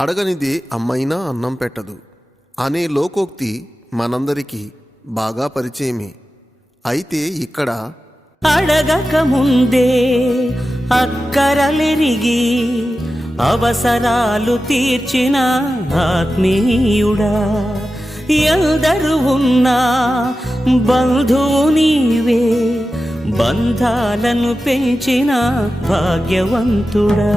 అడగనిదే అమ్మైనా అన్నం పెట్టదు అనే లోకోక్తి మనందరికీ బాగా పరిచయమే. అయితే ఇక్కడ అడగక ముందే అక్కరలెరిగి అవసరాలు తీర్చిన ఆత్మీయుడా, ఎందరు ఉన్నా బంధువు నీవే, బంధాలను పెంచిన భాగ్యవంతుడా.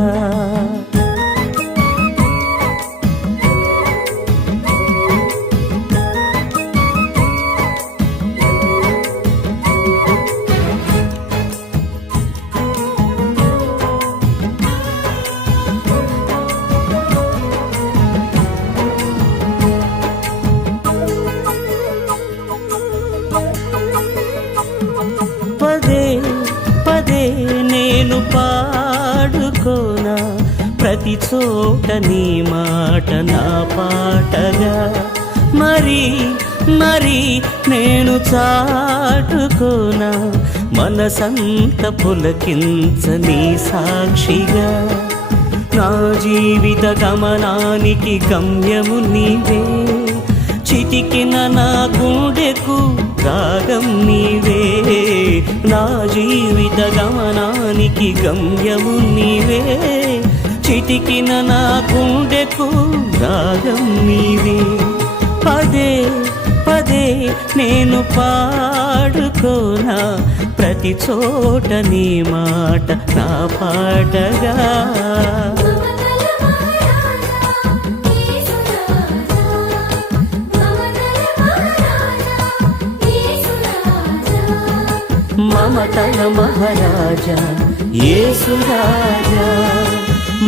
పదే పదే నేను పాడుకోనా ప్రతి చోట నీ మాట నా పాటగా, మరి మరి నేను చాటుకోనా మనసంత పులకించని సాక్షిగా. నా జీవిత గమనానికి గమ్యము నీవే, చితికిన నా గుండెకు రాగం నీవే. నా జీవిత గమనానికి గమ్యము నీవే, చితికిన నా గుండెకు రాగం నీవే. పదే పదే నేను పాడుకోనా ప్రతి చోట నీ మాట నా పాటగా. మమతల మహారాజా యేసు రాజా,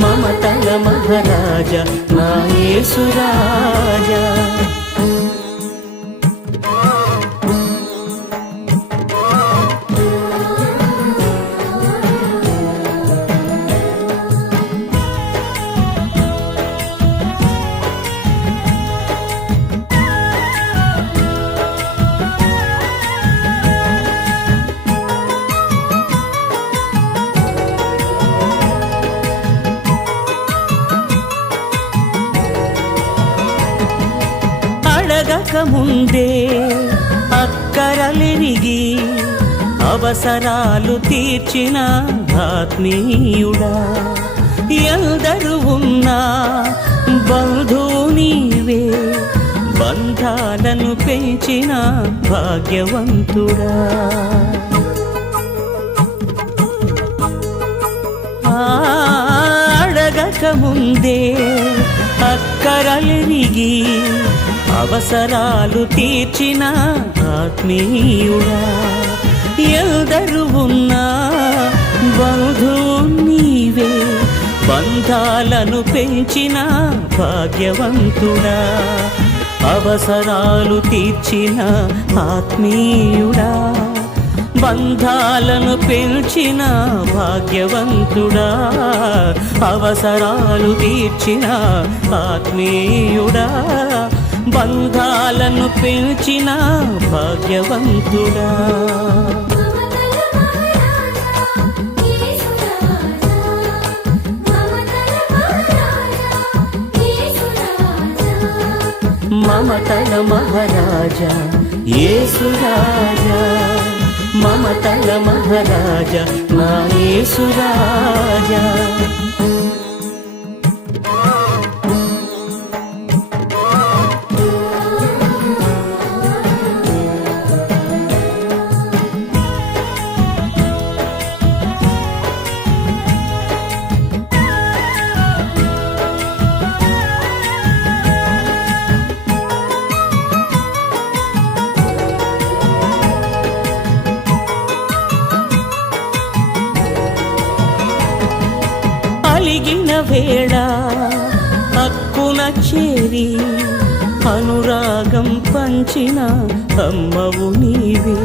మమతల మహారాజా నా యేసు రాజా. అడగక ముందే అక్కరలెరిగి అవసరాలు తీర్చిన ఆత్మీయుడా, ఎందరు ఉన్నా బంధువు నీవే, బంధాలను పెంచిన భాగ్యవంతుడా. అడగక ముందే అక్కరలెరిగి అవసరాలు తీర్చిన ఆత్మీయుడా, ఎందరు ఉన్నా బంధువు నీవే, బంధాలను పెంచిన భాగ్యవంతుడా. అవసరాలు తీర్చిన ఆత్మీయుడా, బంధాలను పెంచిన భాగ్యవంతుడా. అవసరాలు తీర్చిన ఆత్మీయుడా, బంధాలను పెంచిన భాగ్యవంతుడా. మమతల మహారాజా యేసు రాజా, మమతల మహారాజా నా యేసు రాజా. అలిగిన వేళ హక్కున చేరి అనురాగం పంచిన అమ్మవు నీవే,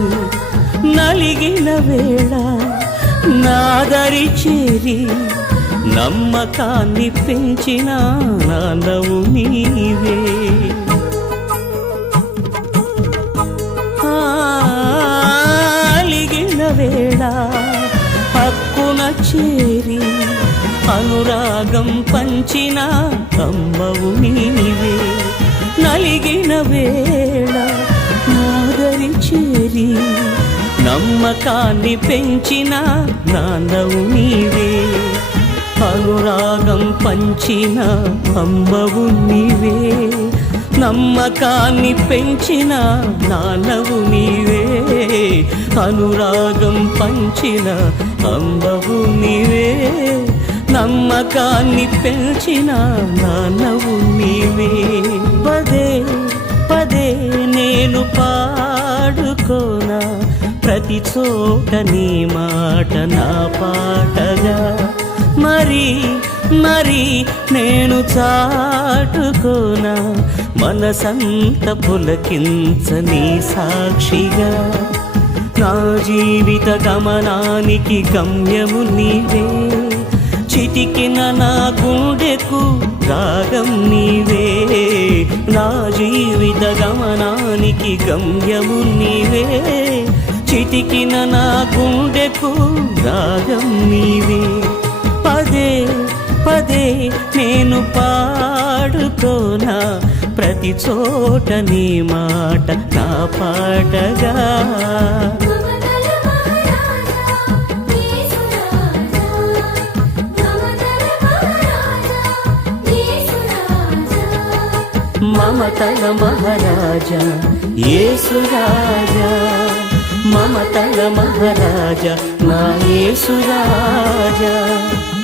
నలిగిన వేళ నాదరి చేరి నమ్మకాన్ని పెంచిన నాన్నవు నీవే. అలిగిన వేళ హక్కున చేరి అనురాగం పంచిన అమ్మవు నీవే. నలిగిన వేళ నాదరి చేరి నమ్మకాన్ని పెంచిన నాన్నవు నీవే. అనురాగం పంచిన అమ్మవు నీవే. నమ్మకాన్ని పెంచిన నాన్నవు నీవే. అనురాగం పంచిన అమ్మవు నీవే. నమ్మకాన్ని పెంచిన నాన్నవు నీవే. పదే పదే నేను పాడుకోనా ప్రతి చోట నీ మాట నా పాటగా. మరి మరి నేను చాటుకోనా మనసంత పులకించని సాక్షిగా. నా జీవిత గమనానికి గమ్యము నీవే. చిటికిన నా గుండెకు రాగం నీవే. నా జీవిత గమనానికి గమ్యము నీవే. చిటికిన నా గుండెకు రాగం నీవే. పదే పదే నేను పాడుకోనా ప్రతి చోట నీ మాట నా పాటగా. మమతల మహారాజా యేసు రాజా. మమతల మహారాజా నా యేసు రాజా.